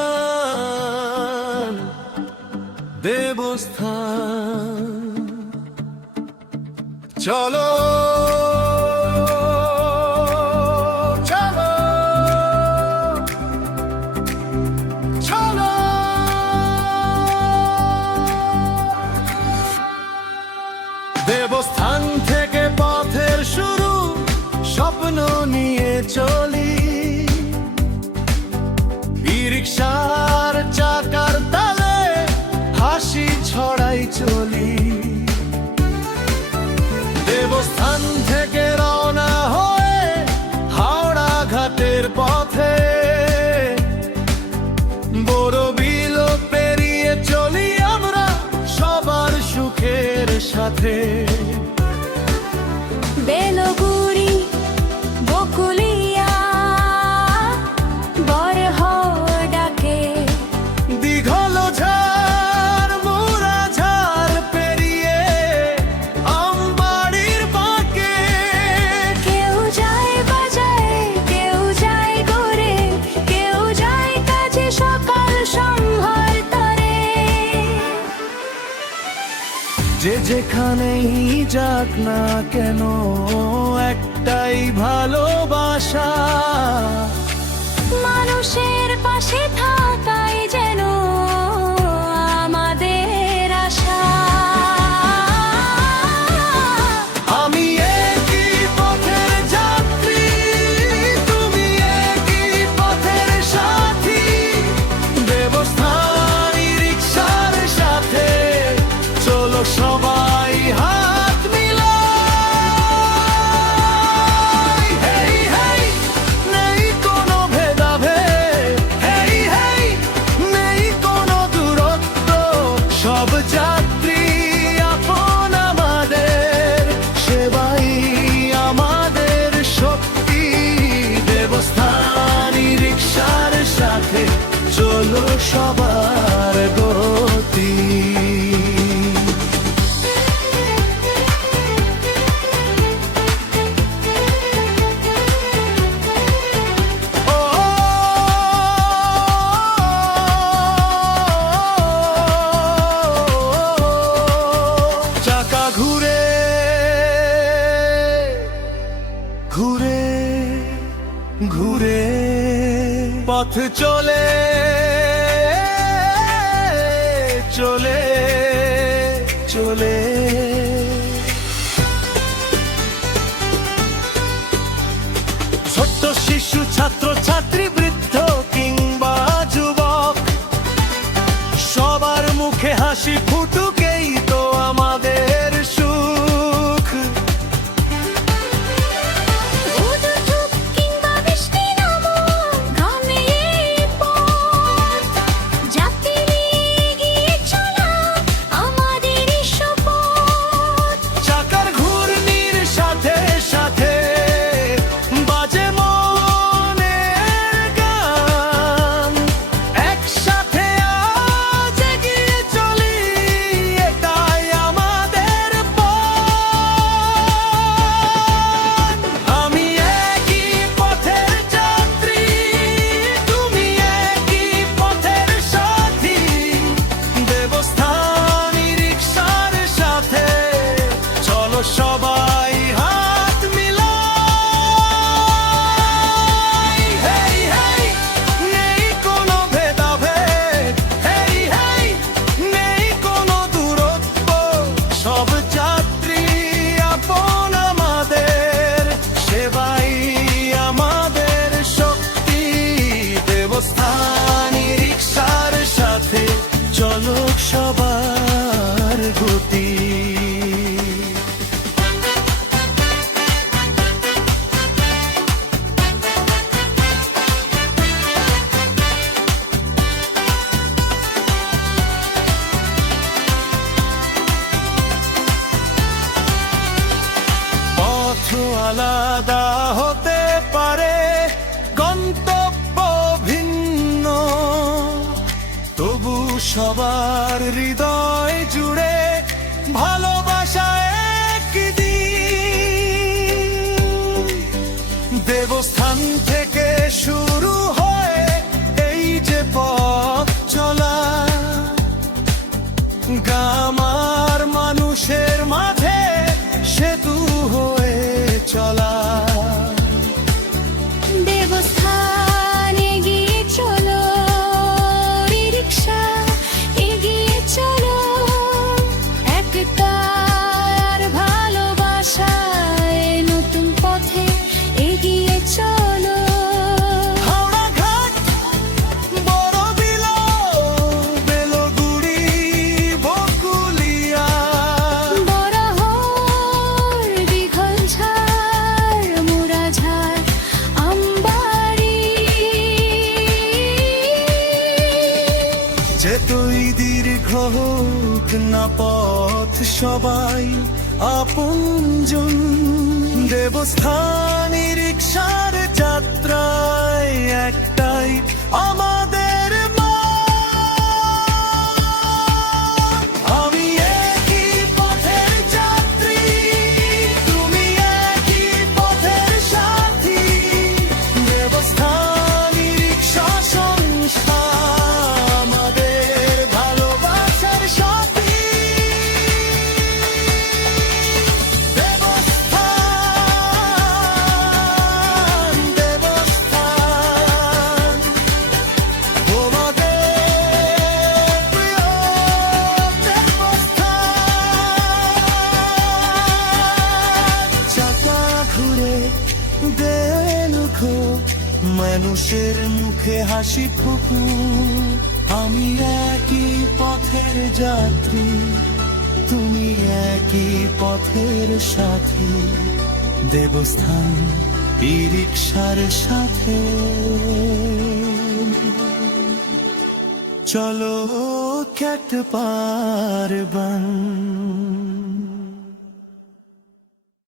দেবস্থান দেবস্থান চলো চলো চলো দেবস্থান থেকে পথের শুরু স্বপ্ন নিয়ে চলি রিকশার চাকার তালে হাসি ছড়াই চলি দেবস্থান থেকে রওনা হয়ে হাওড়া ঘাটের পথে বড় বিল পেরিয়ে চলি আমরা সবার সুখের সাথে বেলগুড়ি বকুলিয়া বরহডাকে দীঘল ঝাড় মোরা ঝাড় পেরিয়ে আমবাড়ির বাঁকে কেউ যায় বাজারে কেউ যায় ঘুরে কেউ যায় কাজে সকাল সংহার তরে যে যেখানেই যাক না কেন একটাই ভালোবাসা মানুষের পাশে থাকাই যেন আমাদের আশা আমি একই পথের যাত্রী তুমি একই পথের সাথী দেবস্থানী রিকশার সাথে চলো সবাই হাত মিলাই হেই হেই নেই কোনো ভেদাভেদ হেই হেই নেই কোনো দূরত্ব সব যাত্রী আপন আমাদের সেবাই আমাদের শক্তি দেবস্থানী রিকশার সাথে চলো সবার গতি চাকা ঘুরে ঘুরে ঘুরে পথ চলে চলে চলে ছোট্ট শিশু ছাত্র ছাত্রী বৃদ্ধ কিংবা যুবক সবার মুখে হাসি ফুটুকেই তো আমাদের সুখ উদুথুপ কিংবা বৃষ্টি নামক ঘামে এই পথ যাত্রী এগিয়ে চলা আমাদেরই শপথ চাকার ঘূর্ণির সাথে সাথে বাজে মনের গান একসাথে আজ এগিয়ে চলি এটাই আমাদের পথ আমি একই পথের যাত্রী তুমি একই পথের সাথী দেবস্থানী রিকশার সাথে চলো সবাই হাত মিলাই হেই হেই নেই কোনো ভেদাভেদ হেই হেই নেই কোনো দূরত্ব সব যাত্রী আপন আমাদের সেবাই আমাদের শক্তি দেবস্থানী রিকশার সাথে চলো সবার গতি পথ আলাদা হতে পারে গন্তব্য ভিন্ন তবু সবার হৃদয় জুড়ে ভালোবাসা একদিন দেবস্থান থেকে শুরু হয় এই আমার মানুষের মাঝে সেতু হয়ে চলা। দেবস্থান এগিয়ে চলো, রিক্সা এগিয়ে চলো, একতার ভালোবাসায় নতুন পথে এগিয়ে চলো। হাওড়া ঘাট, বড়বিল, বেলগুড়ি, বকুলিয়া, বড়হর, দীঘলঝাড়, মুড়াঝাড়, আমবাড়ি। যেতই দীর্ঘ হোক না পথ সবাই আপনজন, দেবস্থানী রিক্সার যাত্রায় একটাই আমাদের মান। আমি একই পথের যাত্রী, তুমি একই পথের সাথী, দেবস্থানী রিক্সা সংস্থা আমাদের ভালোবাসার সাথী। দেবস্থান, দেবস্থান, তোমাদের প্রিয় দেবস্থান। চাকা ঘুরে দেখো মানুষের মুখে হাসি ফুকু, আমি একই পথের যাত্রী, তুমি একই পথের সাথী, দেবস্থান ই রিক্সার সাথে। চলো ক্যাট পারবান।